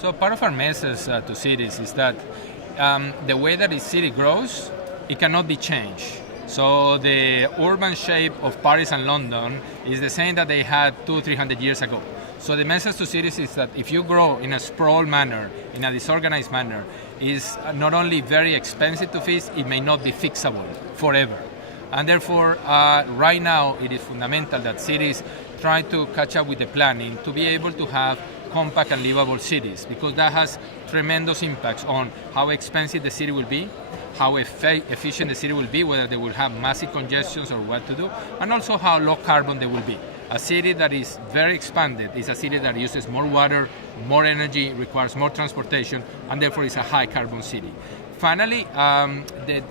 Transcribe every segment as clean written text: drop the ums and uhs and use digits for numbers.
So part of our message to cities is that the way that a city grows, it cannot be changed. So the urban shape of Paris and London is the same that they had 200-300 years ago. So the message to cities is that if you grow in a sprawl manner, in a disorganized manner, is not only very expensive to fix, it may not be fixable forever. And therefore, right now, it is fundamental that cities try to catch up with the planning to be able to have compact and livable cities, because that has tremendous impacts on how expensive the city will be, how efficient the city will be, whether they will have massive congestions or what to do, and also how low carbon they will be. A city that is very expanded is a city that uses more water, more energy, requires more transportation, and therefore is a high carbon city. Finally,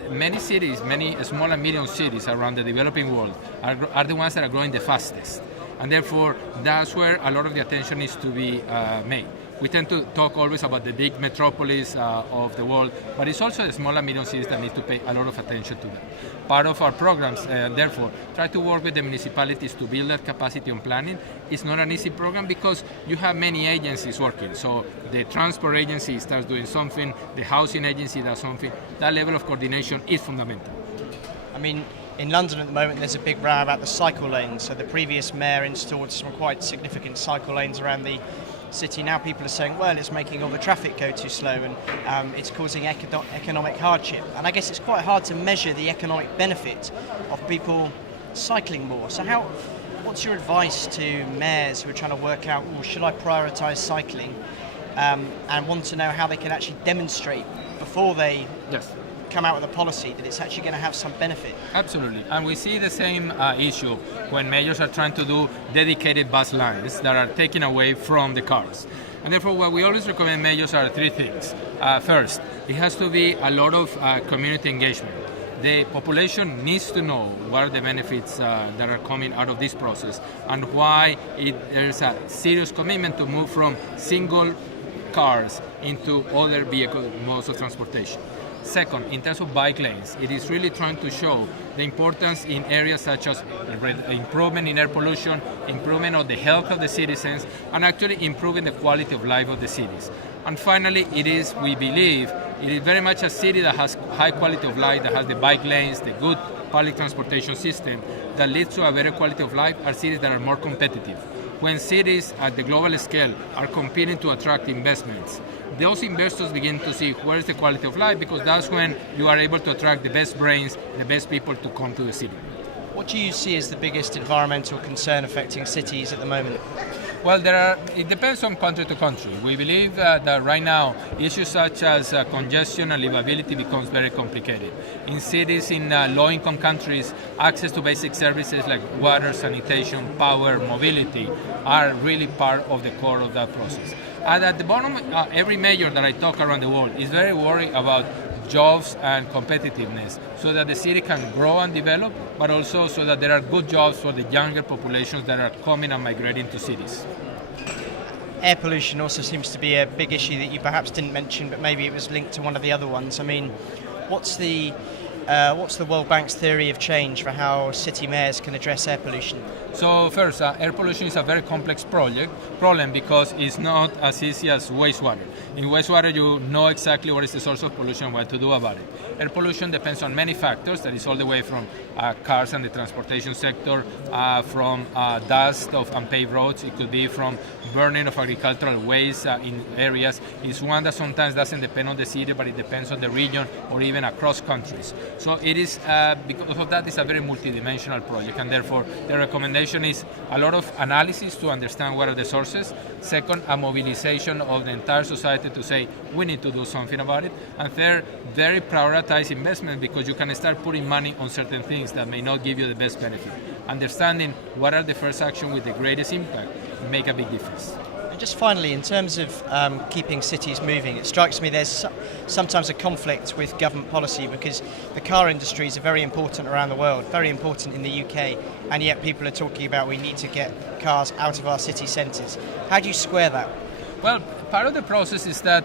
many cities, many small and medium cities around the developing world are the ones that are growing the fastest. And therefore, that's where a lot of the attention is to be made. We tend to talk always about the big metropolis of the world, but it's also the small and medium cities that need to pay a lot of attention to that. Part of our programs, therefore, try to work with the municipalities to build that capacity on planning. It's not an easy program because you have many agencies working. So the transport agency starts doing something, the housing agency does something. That level of coordination is fundamental. I mean, in London at the moment, there's a big row about the cycle lanes. So the previous mayor installed some quite significant cycle lanes around the city. Now people are saying, well, it's making all the traffic go too slow and it's causing economic hardship. And I guess it's quite hard to measure the economic benefit of people cycling more. So what's your advice to mayors who are trying to work out, should I prioritise cycling, and want to know how they can actually demonstrate before they come out with a policy that it's actually going to have some benefit? Absolutely. And we see the same issue when mayors are trying to do dedicated bus lines that are taken away from the cars. And therefore, what we always recommend mayors are three things. First, it has to be a lot of community engagement. The population needs to know what are the benefits that are coming out of this process and why there's a serious commitment to move from single cars into other vehicle modes of transportation. Second, in terms of bike lanes, it is really trying to show the importance in areas such as improvement in air pollution, improvement of the health of the citizens, and actually improving the quality of life of the cities. And finally, we believe, it is very much a city that has high quality of life, that has the bike lanes, the good public transportation system, that leads to a better quality of life, are cities that are more competitive. When cities at the global scale are competing to attract investments, those investors begin to see where is the quality of life, because that's when you are able to attract the best brains, the best people to come to the city. What do you see as the biggest environmental concern affecting cities at the moment? Well, it depends on country to country. We believe that right now issues such as congestion and livability becomes very complicated. In cities in low-income countries, access to basic services like water, sanitation, power, mobility are really part of the core of that process. And at the bottom, every mayor that I talk around the world is very worried about jobs and competitiveness, so that the city can grow and develop, but also so that there are good jobs for the younger populations that are coming and migrating to cities. Air pollution also seems to be a big issue that you perhaps didn't mention, but maybe it was linked to one of the other ones. I mean, what's the World Bank's theory of change for how city mayors can address air pollution? So first, air pollution is a very complex problem because it's not as easy as wastewater. In wastewater, you know exactly what is the source of pollution and what to do about it. Air pollution depends on many factors. That is all the way from cars and the transportation sector, from dust of unpaved roads. It could be from burning of agricultural waste in areas. It's one that sometimes doesn't depend on the city, but it depends on the region or even across countries. So it is, because of that, it's a very multidimensional project, and therefore the recommendation is a lot of analysis to understand what are the sources. Second, a mobilization of the entire society to say we need to do something about it. And third, very prioritized investment, because you can start putting money on certain things that may not give you the best benefit. Understanding what are the first actions with the greatest impact make a big difference. Just finally, in terms of keeping cities moving, it strikes me there's sometimes a conflict with government policy, because the car industries are very important around the world, very important in the UK, and yet people are talking about we need to get cars out of our city centres. How do you square that? Well, part of the process is that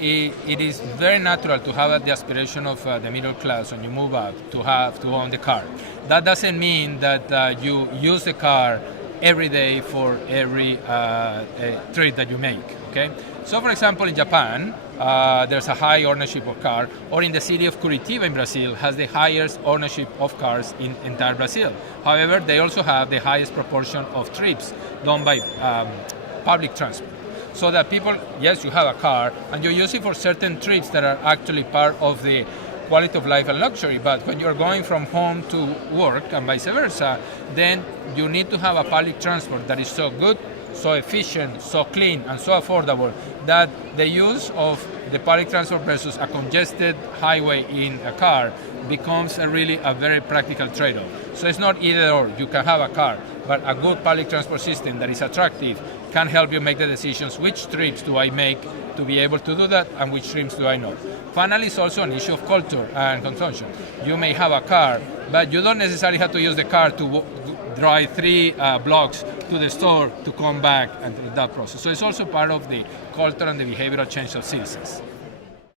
it is very natural to have the aspiration of the middle class when you move up to own the car. That doesn't mean that you use the car every day for every trade that you make. Okay, so for example, in Japan, there's a high ownership of car, or in the city of Curitiba in Brazil has the highest ownership of cars in entire Brazil. However, they also have the highest proportion of trips done by public transport. So that people, yes, you have a car, and you use it for certain trips that are actually part of the quality of life and luxury, but when you're going from home to work and vice versa, then you need to have a public transport that is so good, so efficient, so clean, and so affordable that the use of the public transport versus a congested highway in a car becomes a very practical trade-off. So it's not either or. You can have a car, but a good public transport system that is attractive can help you make the decisions, which trips do I make to be able to do that, and which trips do I not. Finally, it's also an issue of culture and consumption. You may have a car, but you don't necessarily have to use the car to drive 3 blocks to the store to come back and that process. So it's also part of the culture and the behavioral change of citizens.